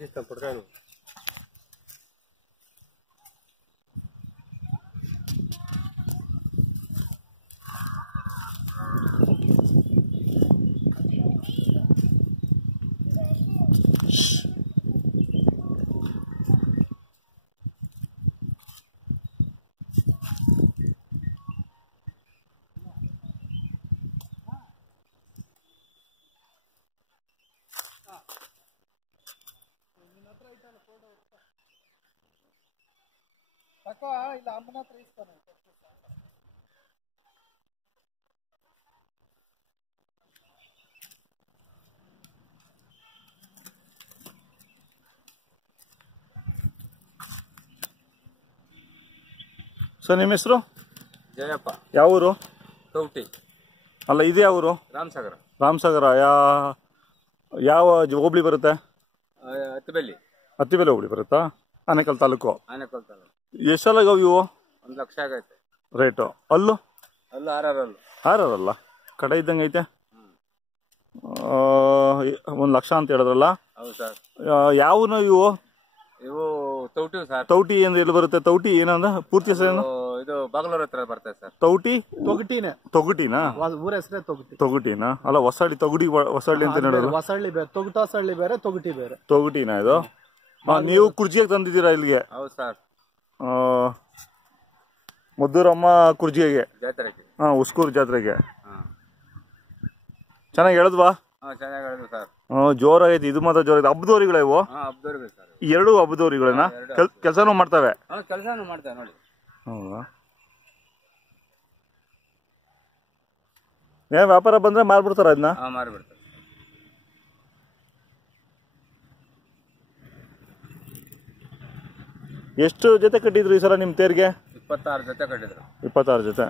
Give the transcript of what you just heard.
ಇಷ್ಟ ಪಡ್ಕೊಂಡು ಅಕ್ಕ ಇಲ್ಲ ಅಮ್ಮನ ಹತ್ರ ಇಸ್ತಾನೆ. ಸರ್ ನಿಮ್ಮ ಹೆಸರು? ಜಯಪ್ಪ. ಯಾವ ಊರು? ತೌಟಿ. ಅಲ್ಲ ಇದು ಯಾವ ಊರು? ರಾಮಸಾಗರ. ರಾಮಸಾಗರ. ಯಾವ ಹೋಬಳಿ ಬರುತ್ತೆ? ಹತ್ತಬೆಲ್ಲಿ. ಹತ್ತಿಬೆಲೆ ಹೋಬಳಿ ಬರುತ್ತಾ? ಆನೇಕಲ್ ತಾಲೂಕು. ಆನೇಕಲ್ ತಾಲೂಕು. ಎಷ್ಟೆಲ್ಲ ಇವು? 1 ಲಕ್ಷ ಆಗೈತೆ ರೇಟು. ಅಲ್ಲು ಅಲ್ಲ 6 ಆರಲ್ಲ ಕಡೆ ಇದ್ದಂಗೆ ಐತೆ. 1 ಲಕ್ಷ ಅಂತ ಹೇಳಿದ್ರಲ್ಲ. ಹೌದು ಸರ್. ಯಾವನು ಇವು? ಇವು ತೌಟಿ ಸರ್. ತೌಟಿ ಅಂದ್ರೆ ಎಲ್ಲಿ ಬರುತ್ತೆ? ತೌಟಿ ಏನಂದ ಪೂರ್ತಿ ಹೆಸರೇನು? ಇದು ಬಾಗಲೂರ್ ಹತ್ರ ಬರ್ತದೆ ಸರ್. ತೌಟಿ ತೊಗಟಿನೇ. ತೊಗಟಿನಾ? ಊರ ಹೆಸರೇ ತೊಗಟಿ. ತೊಗಟಿನಾ? ಅಲ್ಲ ಹೊಸಳ್ಳಿ ತೊಗಟಿ ಹೊಸಳ್ಳಿ ಅಂತ ಹೇಳೋದು. ಹೊಸಳ್ಳಿ ಬೇರೆ, ತೊಗಟಸಳ್ಳಿ ಬೇರೆ, ತೊಗಟಿ ಬೇರೆ. ತೊಗಟಿನಾ ಇದು? ನೀವು ಕುರ್ಜಿಗೆ ತಂದಿದ್ದೀರಾ ಇಲ್ಲಿಗೆ? ಹೌದು ಸರ್. ಮದ್ದೂರಮ್ಮ ಕುರ್ಜಿಗೆ ಜಾತ್ರೆಗೆ. ಉಸ್ಕೂರು ಜಾತ್ರೆಗೆ. ಚೆನ್ನಾಗಿ ಹೇಳಿದ್ವಾ? ಚೆನ್ನಾಗಿ ಹೇಳಿದ್ರು ಸರ್. ಜೋರಾಗೈತಿ. ಇದು ಮಾತ್ರ ಜೋರಾಗೈತಿ. ಹಬ್ಬದವರಿಗಳ ಇವು? ಹಬ್ಬದವ್ರಿಗೆ ಸರ್. ಎರಡು ಹಬ್ಬದವರಿಗಳನ್ನ ಕೆಲಸನೂ ಮಾಡ್ತವೆ? ಕೆಲಸನೂ ಮಾಡ್ತೇವೆ ನೋಡಿ. ಹೌದಾ? ಏನ್ ವ್ಯಾಪಾರ ಬಂದ್ರೆ ಮಾರ್ಬಿಡ್ತಾರ ಅದನ್ನ? ಮಾರ್ಬಿಡ್ತಾರೆ. ಎಷ್ಟು ಜೊತೆ ಕಟ್ಟಿದ್ರು ಈ ಸಲ ನಿಮ್ ತೇರ್ಗೆ? 26 ಜೊತೆ ಕಟ್ಟಿದ್ರು. 26 ಜೊತೆ.